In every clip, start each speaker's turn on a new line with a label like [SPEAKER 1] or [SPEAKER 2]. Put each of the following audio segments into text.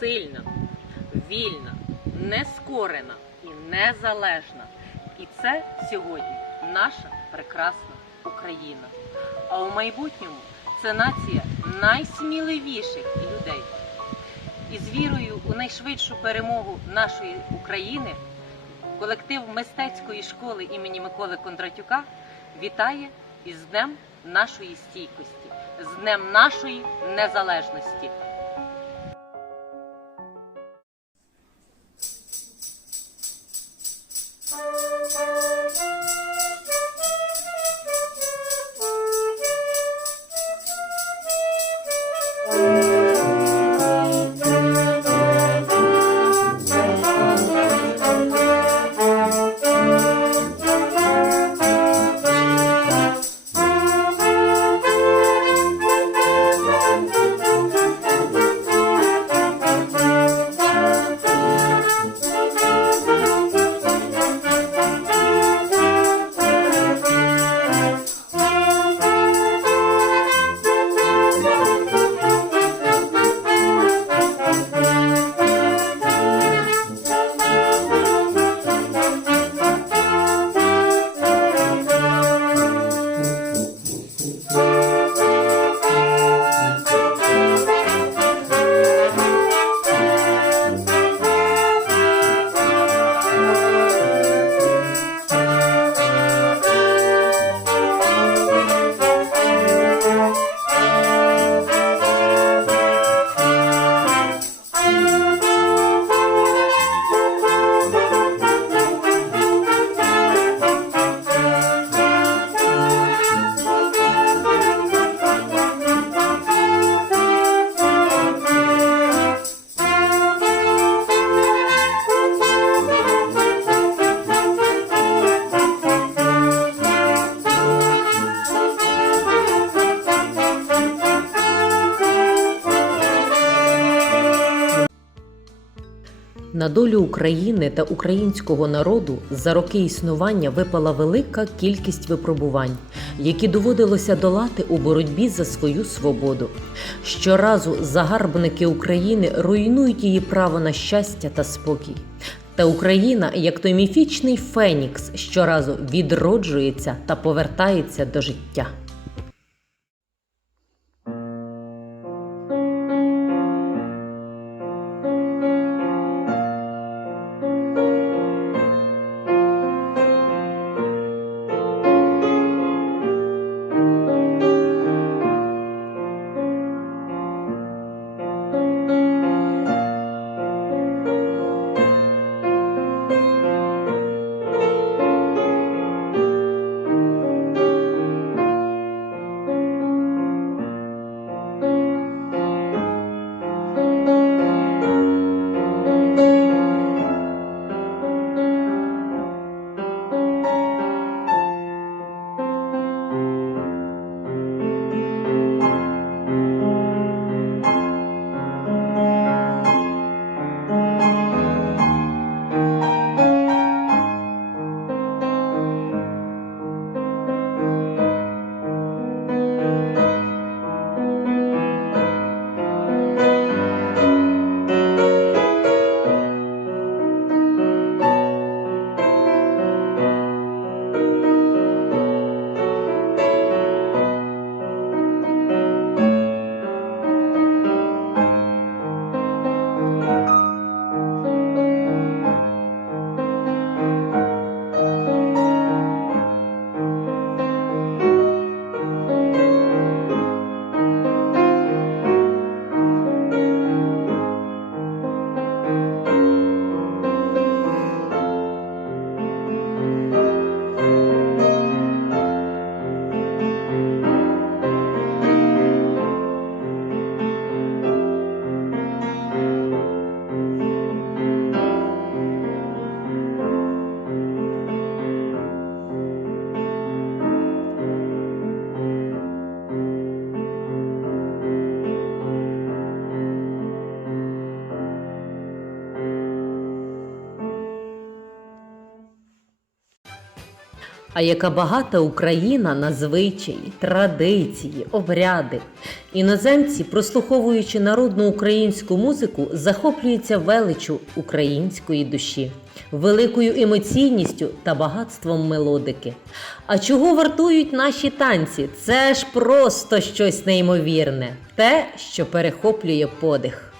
[SPEAKER 1] сильна, вільна, нескорена і незалежна. І це сьогодні наша прекрасна Україна. А у майбутньому це нація найсміливіших людей. І з вірою у найшвидшу перемогу нашої України колектив мистецької школи імені Миколи Кондратюка вітає із Днем нашої стійкості, з Днем нашої незалежності.
[SPEAKER 2] На долю України та українського народу за роки існування випала велика кількість випробувань, які доводилося долати у боротьбі за свою свободу. Щоразу загарбники України руйнують її право на щастя та спокій. Та Україна, як той міфічний Фенікс, щоразу відроджується та повертається до життя. А яка багата Україна на звичаї, традиції, обряди. Іноземці, прослуховуючи народну українську музику, захоплюються величу української душі, великою емоційністю та багатством мелодики. А чого вартують наші танці? Це ж просто щось неймовірне, те, що перехоплює подих.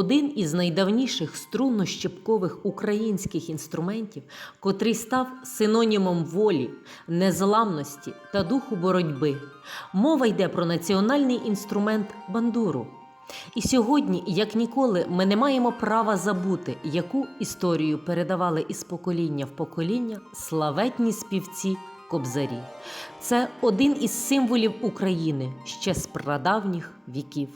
[SPEAKER 2] Один із найдавніших струнно-щепкових українських інструментів, котрий став синонімом волі, незламності та духу боротьби. Мова йде про національний інструмент бандуру. І сьогодні, як ніколи, ми не маємо права забути, яку історію передавали із покоління в покоління славетні співці кобзарі. Це один із символів України ще з прадавніх віків.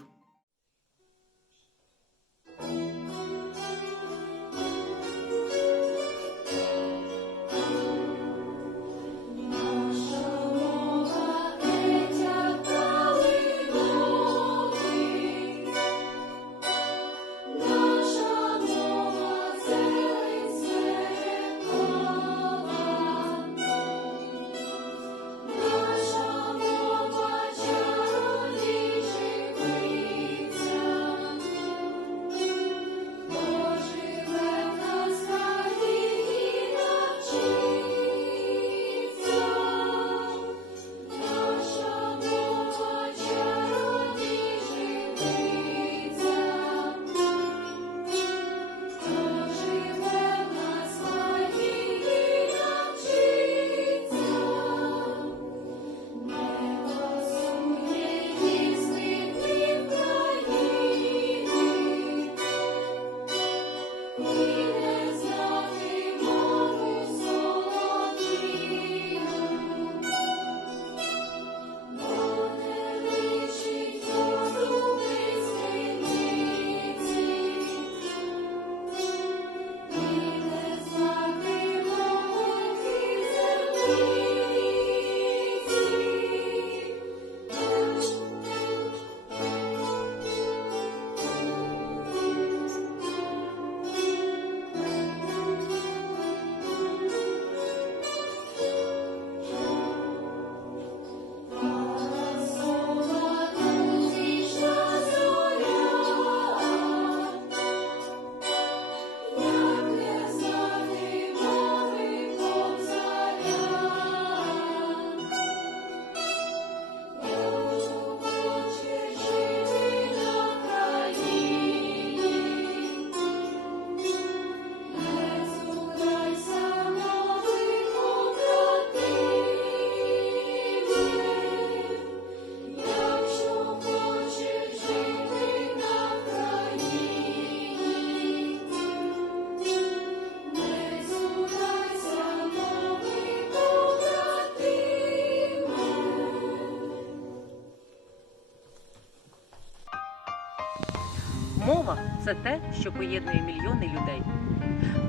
[SPEAKER 3] Це
[SPEAKER 1] те, що поєднує мільйони людей.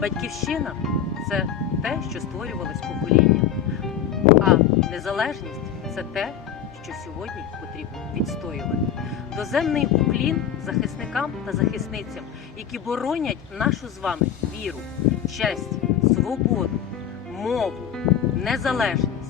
[SPEAKER 1] Батьківщина це те, що створювалось покоління. А незалежність це те, що сьогодні потрібно відстоювати. Доземний уклін захисникам та захисницям, які боронять нашу з вами віру, честь, свободу, мову, незалежність.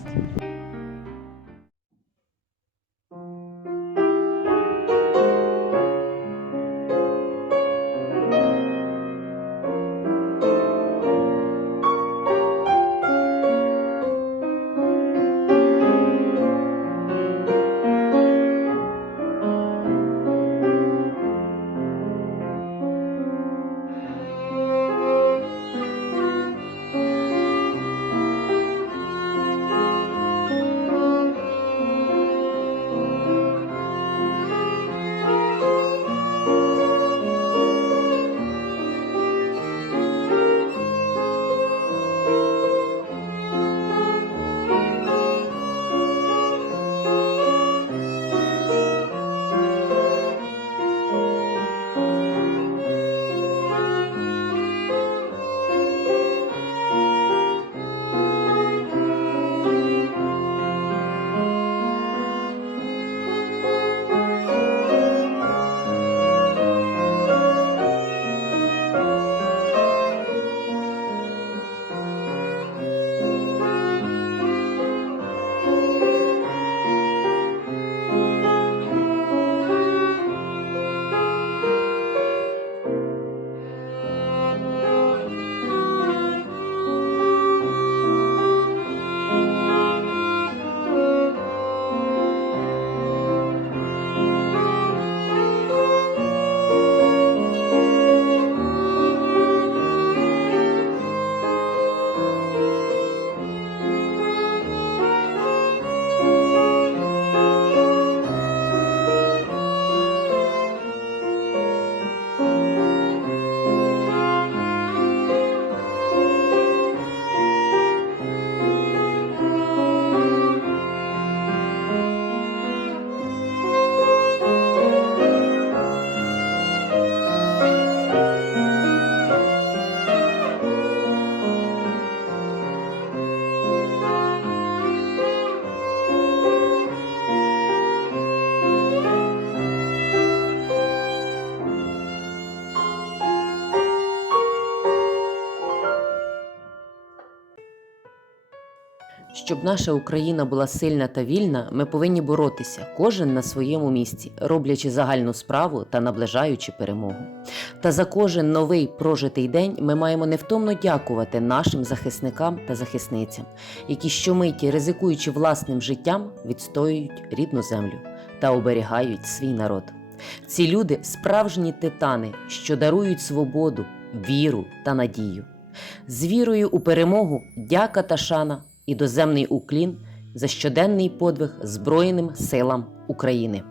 [SPEAKER 3] Наша
[SPEAKER 2] Україна була сильна та вільна, ми повинні боротися, кожен на своєму місці, роблячи загальну справу та наближаючи перемогу. Та за кожен новий прожитий день ми маємо невтомно дякувати нашим захисникам та захисницям, які щомиті, ризикуючи власним життям, відстоюють рідну землю та оберігають свій народ. Ці люди справжні титани, що дарують свободу, віру та надію. З вірою у перемогу дяка та шана і доземний уклін за щоденний подвиг Збройним силам України.